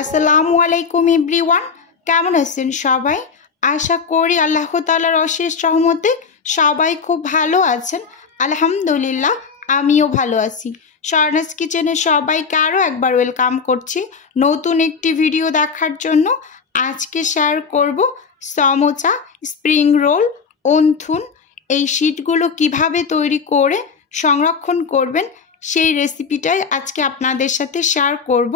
আসসালামু আলাইকুম এভরিওয়ান, কেমন আছেন সবাই? আশা করি আল্লাহ তাআলার অশেষ রহমতে সবাই খুব ভালো আছেন। আলহামদুলিল্লাহ, আমিও ভালো আছি। স্বর্ণাস কিচেনে সবাইকে আরও একবার ওয়েলকাম করছি নতুন একটি ভিডিও দেখার জন্য। আজকে শেয়ার করব সমোসা, স্প্রিং রোল, ওন্থুন এই শীটগুলো কিভাবে তৈরি করে সংরক্ষণ করবেন সেই রেসিপিটাই আজকে আপনাদের সাথে শেয়ার করব।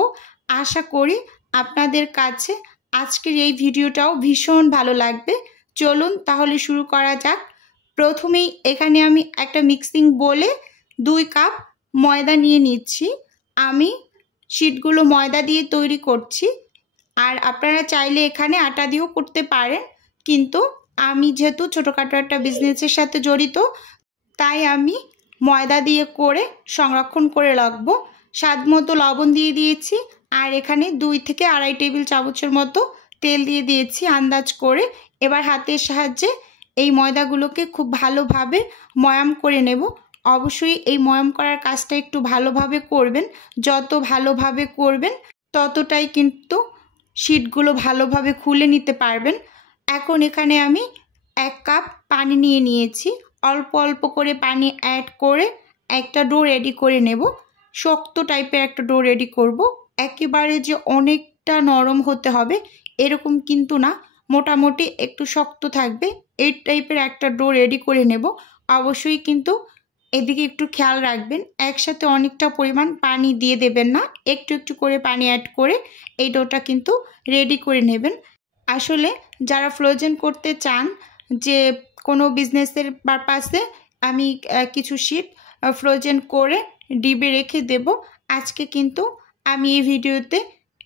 আশা করি আপনাদের কাছে আজকের এই ভিডিওটাও ভীষণ ভালো লাগবে। চলুন তাহলে শুরু করা যাক। প্রথমেই এখানে আমি একটা মিক্সিং বোলে 2 কাপ ময়দা নিয়ে নিচ্ছি। আমি শীটগুলো ময়দা দিয়ে তৈরি করছি, আর আপনারা চাইলে এখানে আটা দিয়েও করতে পারেন, কিন্তু আমি যেহেতু ছোটোখাটো একটা বিজনেসের সাথে জড়িত, তাই আমি ময়দা দিয়ে করে সংরক্ষণ করে রাখবো। স্বাদ মতো লবণ দিয়ে দিয়েছি, আর এখানে 2 থেকে আড়াই টেবিল চামচের মতো তেল দিয়ে দিয়েছি আন্দাজ করে। এবার হাতের সাহায্যে এই ময়দাগুলোকে খুব ভালোভাবে ময়াম করে নেব। অবশ্যই এই ময়াম করার কাজটা একটু ভালোভাবে করবেন। যত ভালোভাবে করবেন ততটাই কিন্তু শীটগুলো ভালোভাবে খুলে নিতে পারবেন। এখন এখানে আমি 1 কাপ পানি নিয়ে নিয়েছি। অল্প অল্প করে পানি অ্যাড করে একটা ডো রেডি করে নেব। শক্ত টাইপের একটা ডো রেডি করব। একেবারে যে অনেকটা নরম হতে হবে এরকম কিন্তু না, মোটামুটি একটু শক্ত থাকবে এই টাইপের একটা ডো রেডি করে নেব। অবশ্যই কিন্তু এদিকে একটু খেয়াল রাখবেন, একসাথে অনেকটা পরিমাণ পানি দিয়ে দেবেন না, একটু একটু করে পানি অ্যাড করে এই ডোটা কিন্তু রেডি করে নেবেন। আসলে যারা ফ্রোজেন করতে চান, যে কোনো বিজনেসের পারপাসে আমি কিছু শীট ফ্রোজেন করে ডিবে রেখে দেব, আজকে কিন্তু আমি এই ভিডিওতে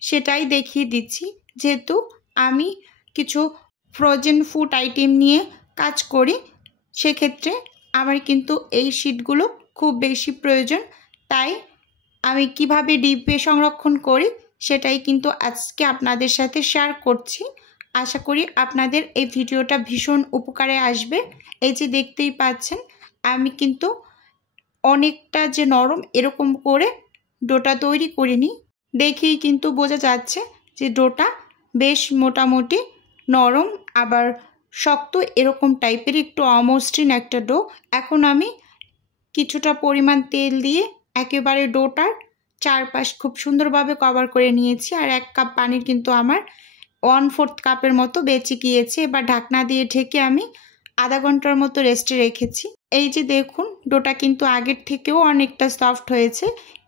সেটাই দেখিয়ে দিচ্ছি। যেহেতু আমি কিছু ফ্রোজেন ফুড আইটেম নিয়ে কাজ করি, সেক্ষেত্রে আমার কিন্তু এই শীটগুলো খুব বেশি প্রয়োজন। তাই আমি কিভাবে ডিবে সংরক্ষণ করি সেটাই কিন্তু আজকে আপনাদের সাথে শেয়ার করছি। আশা করি আপনাদের এই ভিডিওটা ভীষণ উপকারে আসবে। এই যে দেখতেই পাচ্ছেন, আমি কিন্তু অনেকটা যে নরম এরকম করে ডোটা তৈরি করিনি, দেখেই কিন্তু বোঝা যাচ্ছে যে ডোটা বেশ মোটামুটি নরম আবার শক্ত এরকম টাইপের একটু অমসৃণ একটা ডো। এখন আমি কিছুটা পরিমাণ তেল দিয়ে একেবারে ডোটার চারপাশ খুব সুন্দরভাবে কভার করে নিয়েছি। আর 1 কাপ পানির কিন্তু আমার 1/4 কাপের মতো বেঁচে গিয়েছে। এবার ঢাকনা দিয়ে ঢেকে আমি আধা ঘন্টার মতো রেস্টে রেখেছি। এই যে দেখুন, ডোটা কিন্তু আগের থেকেও অনেকটা সফট হয়েছে।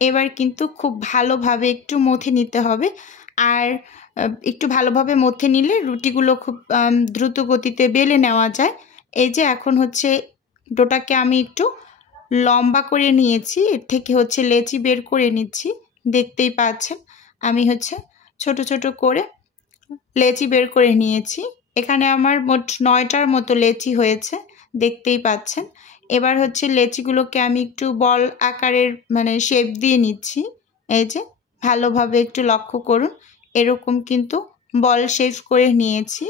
এবার কিন্তু খুব ভালোভাবে একটু মথে নিতে হবে, আর একটু ভালোভাবে মথে নিলে রুটিগুলো খুব দ্রুত গতিতে বেলে নেওয়া যায়। এই যে এখন হচ্ছে ডোটাকে আমি একটু লম্বা করে নিয়েছি, এর থেকে হচ্ছে লেচি বের করে নিচ্ছি। দেখতেই পাচ্ছেন আমি হচ্ছে ছোট ছোট করে লেচি বের করে নিয়েছি। এখানে আমার মোট 9টার মতো লেচি হয়েছে, দেখতেই পাচ্ছেন। এবার হচ্ছে লেচিগুলোকে আমি একটু বল আকারের শেপ দিয়ে নিচ্ছি। এই যে ভালোভাবে একটু লক্ষ্য করুন, এরকম কিন্তু বল শেপ করে নিয়েছি।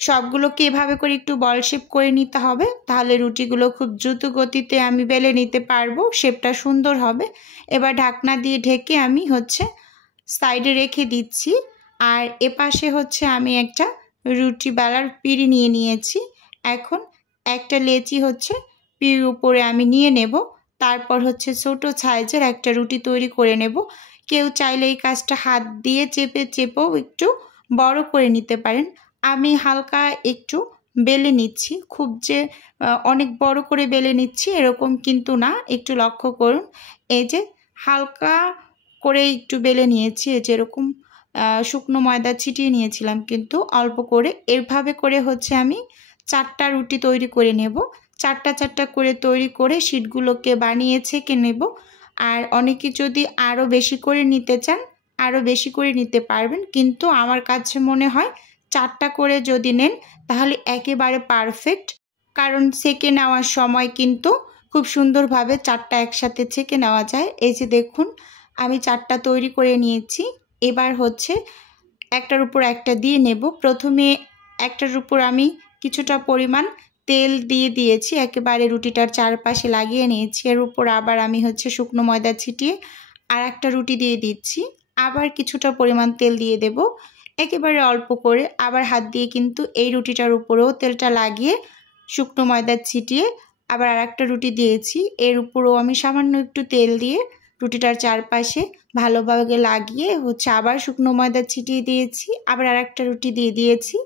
সবগুলোকে এভাবে করে একটু বল শেপ করে নিতে হবে, তাহলে রুটিগুলো খুব দ্রুত গতিতে আমি বেলে নিতে পারবো, শেপটা সুন্দর হবে। এবার ঢাকনা দিয়ে ঢেকে আমি হচ্ছে সাইডে রেখে দিচ্ছি। আর এপাশে হচ্ছে আমি একটা রুটি বেলার পিঁড়ি নিয়ে নিয়েছি। এখন একটা লেচি হচ্ছে পিঁড়ির উপরে আমি নিয়ে নেব, তারপর হচ্ছে ছোট সাইজের একটা রুটি তৈরি করে নেব। কেউ চাইলে এই কাজটা হাত দিয়ে চেপে চেপেও একটু বড় করে নিতে পারেন। আমি হালকা একটু বেলে নিচ্ছি, খুব যে অনেক বড় করে বেলে নিচ্ছি এরকম কিন্তু না, একটু লক্ষ্য করুন। এই যে হালকা করে একটু বেলে নিয়েছি, যেরকম শুকনো ময়দা ছিটিয়ে নিয়েছিলাম কিন্তু অল্প করে। এভাবে করে হচ্ছে আমি 4টা রুটি তৈরি করে নেব। 4টা করে তৈরি করে শীটগুলোকে বানিয়ে ছেঁকে নেব। আর অনেকে যদি আরও বেশি করে নিতে চান আরও বেশি করে নিতে পারবেন, কিন্তু আমার কাছে মনে হয় 4টা করে যদি নেন তাহলে একেবারে পারফেক্ট, কারণ ছেঁকে নেওয়ার সময় কিন্তু খুব সুন্দরভাবে 4টা একসাথে ছেঁকে নেওয়া যায়। এই যে দেখুন, আমি 4টা তৈরি করে নিয়েছি। এবার হচ্ছে একটার উপর একটা দিয়ে নেব। প্রথমে একটার উপর আমি কিছুটা পরিমাণ তেল দিয়ে দিয়েছি, একেবারে রুটিটার চারপাশে লাগিয়ে নিয়েছি। এর উপর আবার আমি হচ্ছে শুকনো ময়দা ছিটিয়ে আর একটা রুটি দিয়ে দিচ্ছি। আবার কিছুটা পরিমাণ তেল দিয়ে দেব, একেবারে অল্প করে। আবার হাত দিয়ে কিন্তু এই রুটিটার উপরেও তেলটা লাগিয়ে শুকনো ময়দা ছিটিয়ে আবার আর একটা রুটি দিয়েছি। এর উপরেও আমি সামান্য একটু তেল দিয়ে রুটিটার চারপাশে ভালোভাবে লাগিয়ে হচ্ছে আবার শুকনো ময়দা ছিটিয়ে দিয়েছি, আবার আর একটা রুটি দিয়ে দিয়েছি।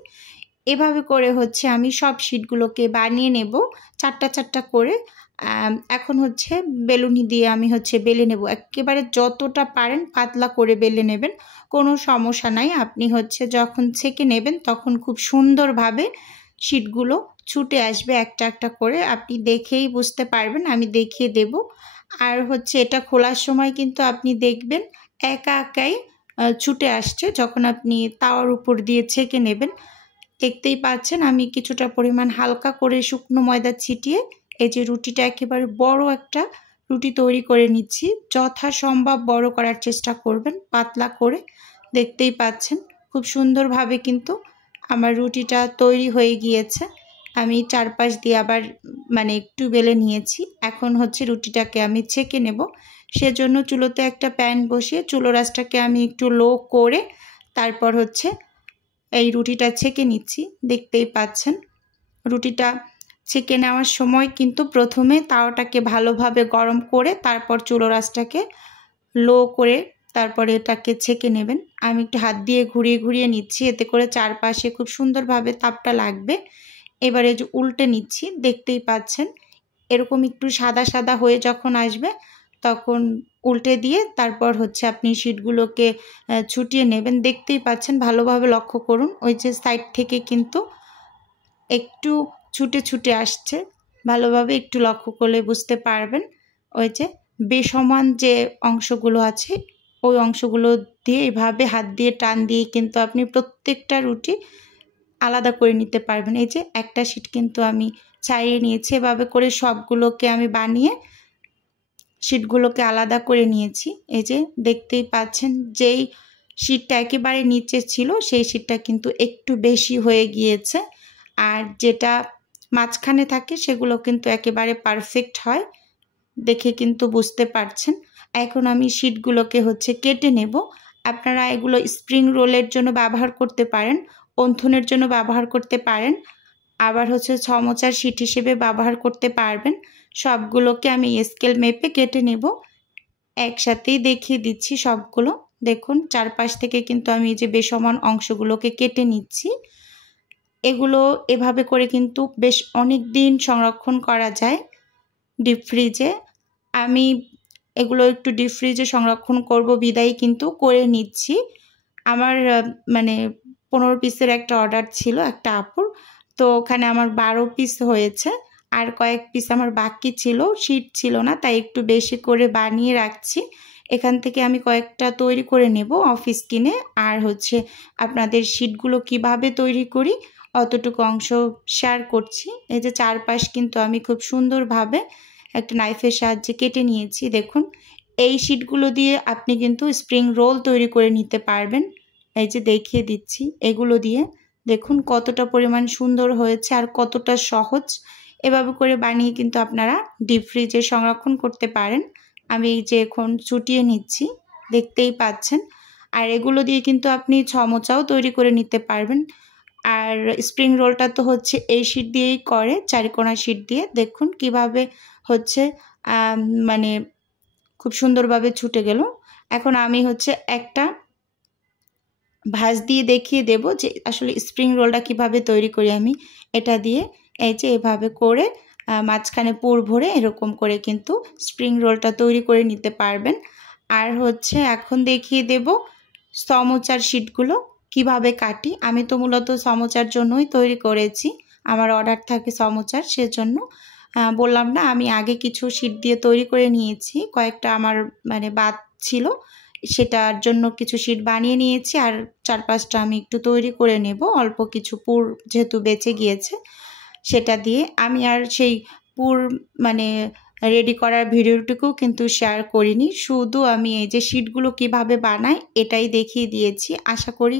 এভাবে করে হচ্ছে আমি সব শিটগুলোকে বানিয়ে নেব চারটা চারটা করে। এখন হচ্ছে বেলুনি দিয়ে আমি হচ্ছে বেলে নেব। একেবারে যতটা পারেন পাতলা করে বেলে নেবেন, কোনো সমস্যা নাই। আপনি হচ্ছে যখন ছেঁকে নেবেন তখন খুব সুন্দরভাবে শিটগুলো ছুটে আসবে একটা একটা করে, আপনি দেখেই বুঝতে পারবেন, আমি দেখিয়ে দেব। আর হচ্ছে এটা খোলার সময় কিন্তু আপনি দেখবেন একা একাই ছুটে আসছে যখন আপনি তাওয়ার উপর দিয়ে ছেঁকে নেবেন। দেখতেই পাচ্ছেন আমি কিছুটা পরিমাণ হালকা করে শুকনো ময়দা ছিটিয়ে এই যে রুটিটা একেবারে বড় একটা রুটি তৈরি করে নিচ্ছি। যথাসম্ভব বড় করার চেষ্টা করবেন, পাতলা করে। দেখতেই পাচ্ছেন খুব সুন্দরভাবে কিন্তু আমার রুটিটা তৈরি হয়ে গিয়েছে। আমি চারপাশ দিয়ে আবার একটু বেলে নিয়েছি। এখন হচ্ছে রুটিটাকে আমি ছেঁকে নেব। সেজন্য চুলোতে একটা প্যান বসিয়ে চুলোর আঁচটাকে আমি একটু লো করে তারপর হচ্ছে এই রুটিটা ছেঁকে নিচ্ছি। দেখতেই পাচ্ছেন রুটিটা ছেঁকে নেওয়ার সময় কিন্তু প্রথমে তাওয়াটাকে ভালোভাবে গরম করে তারপর চুলোর আঁচটাকে লো করে তারপরে এটাকে ছেঁকে নেবেন। আমি একটু হাত দিয়ে ঘুরিয়ে ঘুরিয়ে নিচ্ছি, এতে করে চারপাশে খুব সুন্দরভাবে তাপটা লাগবে। এবারে যে উল্টে নিচ্ছি, দেখতেই পাচ্ছেন এরকম একটু সাদা সাদা হয়ে যখন আসবে তখন উল্টে দিয়ে তারপর হচ্ছে আপনি শিটগুলোকে ছুটিয়ে নেবেন। দেখতেই পাচ্ছেন, ভালোভাবে লক্ষ্য করুন, ওই যে সাইড থেকে কিন্তু একটু ছুটে ছুটে আসছে। ভালোভাবে একটু লক্ষ্য করলে বুঝতে পারবেন ওই যে বেসমান যে অংশগুলো আছে ওই অংশগুলো দিয়ে এভাবে হাত দিয়ে টান দিয়ে কিন্তু আপনি প্রত্যেকটা রুটি আলাদা করে নিতে পারবেন। এই যে একটা শিট কিন্তু আমি ছাড়িয়ে নিয়েছি, এভাবে করে সবগুলোকে আমি বানিয়ে শিটগুলোকে আলাদা করে নিয়েছি। এই যে দেখতেই পাচ্ছেন যেই শিটটা একেবারে নিচে ছিল সেই শিটটা কিন্তু একটু বেশি হয়ে গিয়েছে, আর যেটা মাঝখানে থাকে সেগুলো কিন্তু একেবারে পারফেক্ট হয়, দেখে কিন্তু বুঝতে পারছেন। এখন আমি শিটগুলোকে হচ্ছে কেটে নেব। আপনারা এগুলো স্প্রিং রোলের জন্য ব্যবহার করতে পারেন, অন্থনের জন্য ব্যবহার করতে পারেন, আবার হচ্ছে ছমচার শিট হিসেবে ব্যবহার করতে পারবেন। সবগুলোকে আমি স্কেল মেপে কেটে নেব। একসাথেই দেখিয়ে দিচ্ছি সবগুলো। দেখুন চারপাশ থেকে কিন্তু আমি যে বেসমান অংশগুলোকে কেটে নিচ্ছি। এগুলো এভাবে করে কিন্তু বেশ অনেক দিন সংরক্ষণ করা যায় ডিপ ফ্রিজে। আমি এগুলো একটু ডিপ ফ্রিজে সংরক্ষণ করব বিদায় কিন্তু করে নিচ্ছি। আমার 15 পিসের একটা অর্ডার ছিল একটা আপুর, তো ওখানে আমার 12 পিস হয়েছে, আর কয়েক পিস আমার বাকি ছিল, শিট ছিল না, তাই একটু বেশি করে বানিয়ে রাখছি। এখান থেকে আমি কয়েকটা তৈরি করে নেব অফিস কিনে। আর হচ্ছে আপনাদের শিটগুলো কিভাবে তৈরি করি অতটুকু অংশ শেয়ার করছি। এই যে চারপাশ কিন্তু আমি খুব সুন্দরভাবে একটা নাইফের সাহায্যে কেটে নিয়েছি। দেখুন এই শিটগুলো দিয়ে আপনি কিন্তু স্প্রিং রোল তৈরি করে নিতে পারবেন। এই যে দেখিয়ে দিচ্ছি এগুলো দিয়ে, দেখুন কতটা পরিমাণ সুন্দর হয়েছে আর কতটা সহজ। এভাবে করে বানিয়ে কিন্তু আপনারা ডিপ ফ্রিজে সংরক্ষণ করতে পারেন। আমি এই যে এখন ছুটিয়ে নিচ্ছি, দেখতেই পাচ্ছেন। আর এগুলো দিয়ে কিন্তু আপনি ছমচাও তৈরি করে নিতে পারবেন। আর স্প্রিং রোলটা তো হচ্ছে এই শিট দিয়েই করে, চারিকোনা শিট দিয়ে। দেখুন কিভাবে হচ্ছে খুব সুন্দরভাবে ছুটে গেল। এখন আমি হচ্ছে একটা ভাঁজ দিয়ে দেখিয়ে দেব যে আসলে স্প্রিং রোলটা কিভাবে তৈরি করি আমি। এটা দিয়ে এই যে এভাবে করে মাঝখানে পুর ভরে এরকম করে কিন্তু স্প্রিং রোলটা তৈরি করে নিতে পারবেন। আর হচ্ছে এখন দেখিয়ে দেব সমোচার শিটগুলো কিভাবে কাটি। আমি তো মূলত সমোচার জন্যই তৈরি করেছি, আমার অর্ডার থাকে সমোচার, সেজন্য বললাম না আমি আগে কিছু শিট দিয়ে তৈরি করে নিয়েছি। কয়েকটা আমার বাদ ছিল, সেটার জন্য কিছু শিট বানিয়ে নিয়েছি। আর 4-5টা আমি একটু তৈরি করে নেব, অল্প কিছু পুর যেহেতু বেঁচে গিয়েছে সেটা দিয়ে। আমি আর সেই পুর রেডি করার ভিডিওটুকু কিন্তু শেয়ার করিনি, শুধু আমি এই যে শিটগুলো কিভাবে বানাই এটাই দেখিয়ে দিয়েছি। আশা করি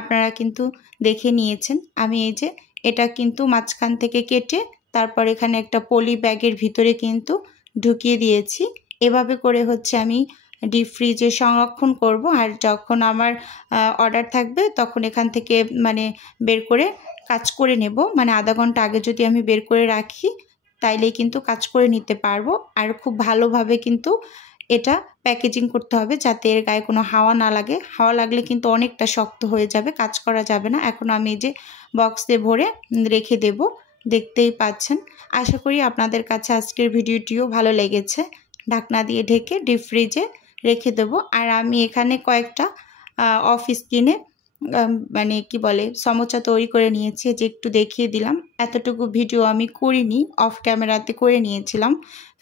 আপনারা কিন্তু দেখে নিয়েছেন। আমি এই যে এটা কিন্তু মাঝখান থেকে কেটে তারপর এখানে একটা পলি ব্যাগের ভিতরে কিন্তু ঢুকিয়ে দিয়েছি। এভাবে করে হচ্ছে আমি ডিপ ফ্রিজে সংরক্ষণ করব। আর যখন আমার অর্ডার থাকবে তখন এখান থেকে মানে বের করে কাজ করে নেব। মানে আধা ঘন্টা আগে যদি আমি বের করে রাখি তাইলেই কিন্তু কাজ করে নিতে পারবো। আর খুব ভালোভাবে কিন্তু এটা প্যাকেজিং করতে হবে যাতে এর গায়ে কোনো হাওয়া না লাগে। হাওয়া লাগলে কিন্তু অনেকটা শক্ত হয়ে যাবে, কাজ করা যাবে না। এখন আমি এই যে বক্সে ভরে রেখে দেব, দেখতেই পাচ্ছেন। আশা করি আপনাদের কাছে আজকের ভিডিওটিও ভালো লেগেছে। ঢাকনা দিয়ে ঢেকে ডিপ ফ্রিজে রেখে দেবো। আর আমি এখানে কয়েকটা অফ স্ক্রিনে মানে কি বলে সমোচা তৈরি করে নিয়েছি, যে একটু দেখিয়ে দিলাম। এতটুকু ভিডিও আমি করিনি, অফ ক্যামেরাতে করে নিয়েছিলাম।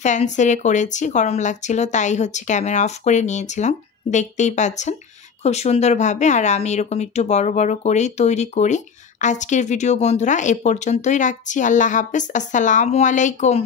ফ্যান ছেড়ে করেছি, গরম লাগছিল তাই হচ্ছে ক্যামেরা অফ করে নিয়েছিলাম। দেখতেই পাচ্ছেন খুব সুন্দরভাবে। আর আমি এরকম একটু বড় বড় করেই তৈরি করি। আজকের ভিডিও বন্ধুরা এ পর্যন্তই রাখছি। আল্লাহ হাফেজ, আসসালামু আলাইকুম।